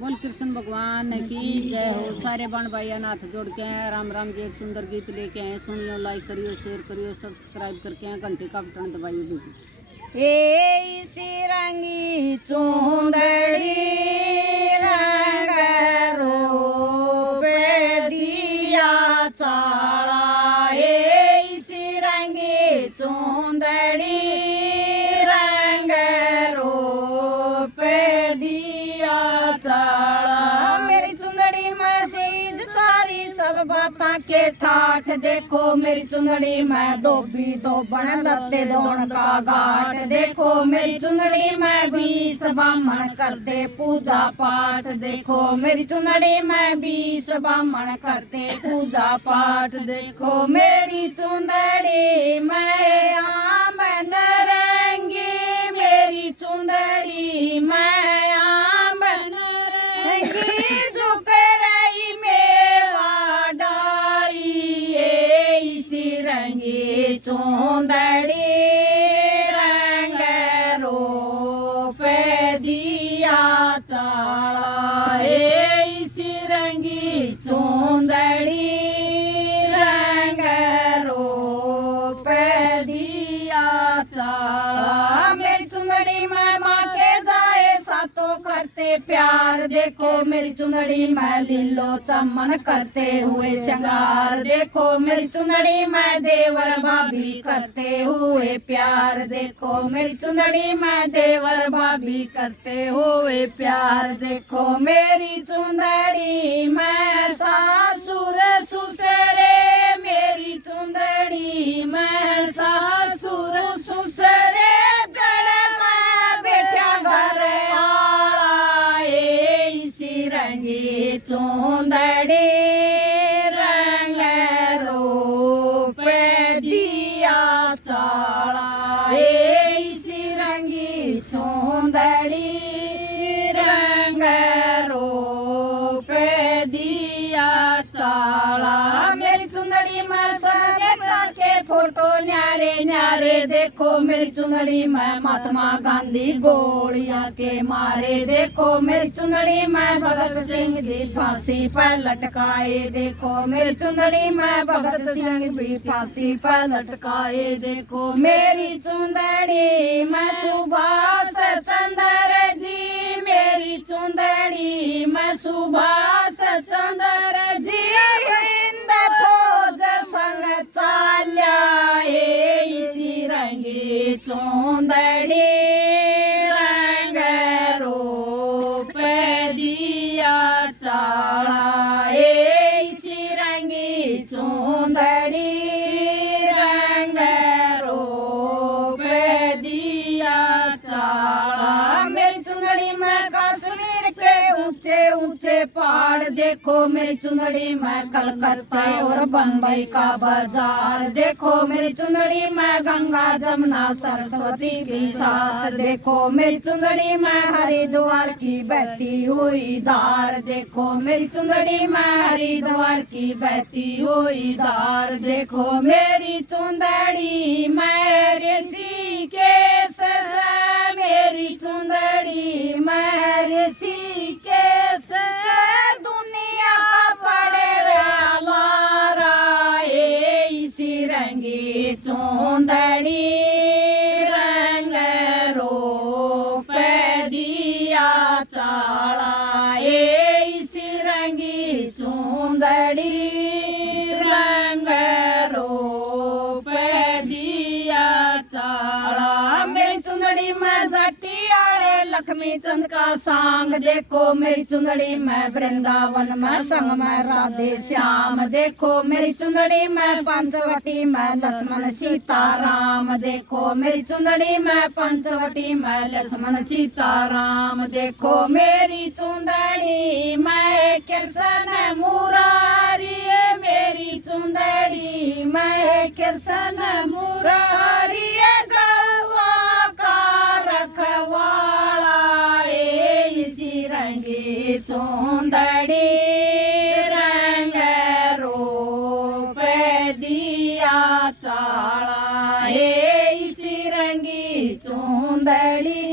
बोल कृष्ण भगवान की जय हो। सारे बाण भाइया नाथ जोड़ के हैं, राम राम जी। एक सुंदर गीत लेके आए, सुन लो, लाइक करियो, शेयर करियो, सब्सक्राइब करके हैं, घंटे का बटन दबाइयो दीजिए। ए सिरंगी चूंदड़ी रंग रूप दिया चाला, ए सिरंगी चूंदड़ी रंग रूप दिया चाला। मेरी चुंदड़ी में चीज सारी सब बातां के ठाठ, देखो मेरी चुंदड़ी में धोबी धोबन लत्ते धोन का घाट, देखो मेरी चुंदड़ी में 20 ब्राह्मण करते पूजा पाठ, देखो मेरी चुंदड़ी में 20 ब्राह्मण करते पूजा पाठ, देखो मेरी चुंदड़ी में आम नरंगी, मेरी चुंदड़ी में आम नरंगी, झुक रही मेवा डाली, सिरंगी चुंदड़ी रंग रूप दिया चाला, सिरंगी चुंदड़ी रंग रूप दिया चाला। मेरी चुंदड़ी में माँ के जाए सातों करते प्यार, देखो मेरी चुंदड़ी में लीलो चमन करते हुए श्रृंगार, देखो मेरी चुंदड़ी में देवर भाभी करते हुए प्यार, देखो मेरी चुंदड़ी में देवर भाभी करते हुए प्यार, देखो मेरी चुंदड़ी में सासुर ससुरे, मेरी चुंदड़ी में सासुर ससुरे, जड़ में बैठा घर आला, सिरंगी चुंदड़ी रंग रूप दिया चाला, सिरंगी चुंदड़ी रंग रूप दिया चाला। मेरी चुंदड़ी में सभ्यता के फोटो न्यारे न्यारे, देखो मेरी चुंदड़ी में महात्मा गांधी गोलियां के मारे, देखो मेरी चुंदड़ी में भगत सिंह जी फांसी पर लटकाए, देखो मेरी चुंदड़ी में भगत सिंह जी फांसी पर लटकाए, देखो मेरी चुंदड़ी में सुभाष चंद्र जी, मेरी चुंदड़ी में सुभाष चंद्र जी, हिंद फौज संग चाल्या, सिरंगी चुंदड़ी रंग रूप दिया चाला, सिरंगी चुंदड़ी रंग रूप दिया चाला। मेरी चुंदड़ी में कश्मीर के ऊंचे ऊंचे पहाड़, देखो मेरी चुंदड़ी में कलकत्ता और बम्बई का बाजार, देखो मेरी चुंदड़ी में गंगा जमुना सरस्वती के साथ, देखो मेरी चुंदड़ी में हरिद्वार की बहती हुई धार, देखो मेरी चुंदड़ी में हरिद्वार की बहती हुई धार, देखो मेरी चुंदड़ी में ऋषिकेश से, मेरी चुंदड़ी में ऋषिकेश से दुनिया का पड़े लारा, सिरंगी चुंदड़ी रंग रूप दिया चाला, सिरंगी चुंदड़ी रंग रूप दिया चाला। मेरी चुंदड़ी में जटियाले लक्ष्मी चंद का सांग, देखो मेरी चुंदड़ी में वृंदावन में संग में राधे श्याम, देखो मेरी चुंदड़ी में पंचवटी में लक्ष्मण सीताराम, देखो मेरी चुंदड़ी में पंचवटी में लक्ष्मण सीताराम, देखो मेरी चुंदड़ी में कृष्ण मुरारी, मेरी चुंदड़ी में कृष्ण मुरारी, गवा का रखवाला, सिरंगी चुंदड़ी रंग रूप दिया चाला, सिरंगी चुंदड़ी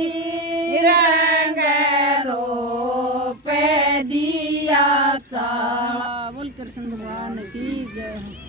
दिया चाला बोल कृष्ण भगवान की जय हो।